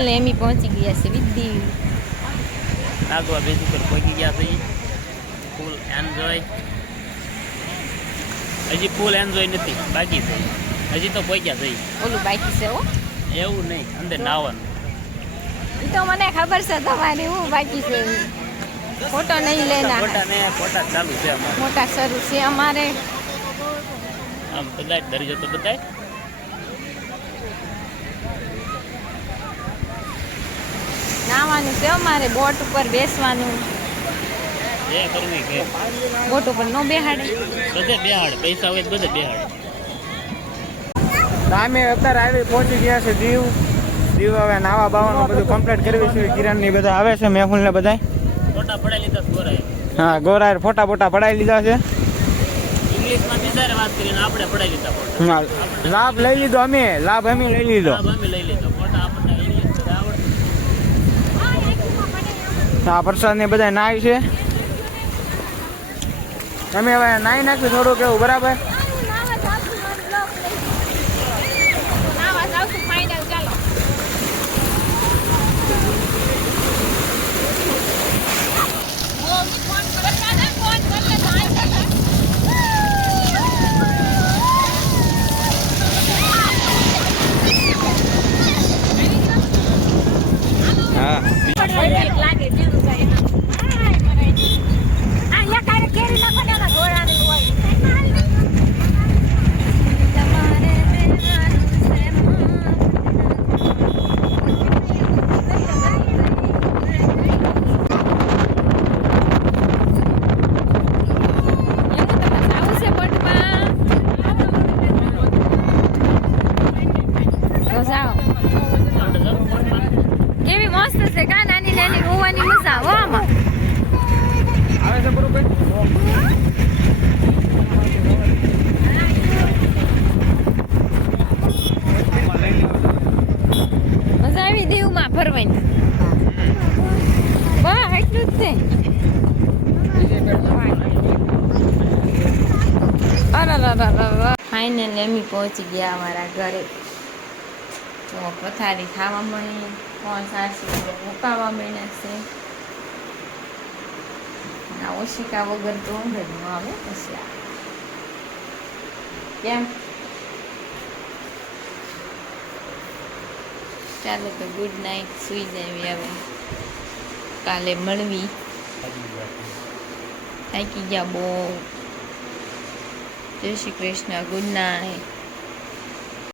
Finally એમી પહોંચી ગયા છે વિદ્ધિ નાગવા બેઝ ઉપર પહોંચી ગયા છે ફૂલ એન્જોય હજી ફૂલ એન્જોય નથી બાકી છે. હજી તો પહોંચ્યા છે ઓલું બાકી છે હો. એવું નહીં અંદર નાવાનું. એ તો મને ખબર છે તમારી હું બાકી છે. ફોટો નહીં લેના ફોટા ને ફોટા ચાલુ છે અમારે. મોટા શરૂ છે અમારે. આમ બધાય દરજો તો બધાય. નાવાનું છે અમારે બોટ ઉપર બેસવાનું. બોટ ઉપર નો બેહાડે. બધે બેહાડે પૈસા હોય તો બધે બેહાડે. અમે અત્યારે આવી પહોંચી ગયા છે દીવ. દીવ હવે નાવા બાવાનું બધું કમ્પ્લીટ કરવી છે. કિરણની બધા આવે છે મેહુલ ને બધા ફોટા પડાઈ લીધા સ્કોરાય હા ગોરાએ ફોટા ફોટા પડાવી લીધા છે. ઇંગ્લિશમાં બિચારે વાત કરીને આપણે પડાઈ લીધા ફોટા. લાભ લઈ લીધો અમે લાભ અમે લઈ લીધો. લાભ અમે લઈ લીધા ફોટા આપણને ઇંગ્લિશ બધા આવડતું આ પ્રસાદ ને બધા નાય છે. તમે હવે નાહી નાખ્યું થોડું કેવું બરાબર? છે કા? નાની નાની હોવાની મજા આવો આમાં. આવે છે બરોબર મજા આવી દીવમાં ફરવાની. વાહ એટલું જ છે. ફાઇનલી અમે પહોંચી ગયા અમારા ઘરે. તો પથારી ખાવા મળી ફોન સાસી મુકાવા મળ્યા છે આ ઓશિકા વગર તો ઊંઘ ન આવે પછી આ. કેમ ચાલો તો ગુડ નાઇટ સુઈ જાય હવે કાલે મળવી થાકી ગયા બહુ જય શ્રી કૃષ્ણ ગુડ નાઇટ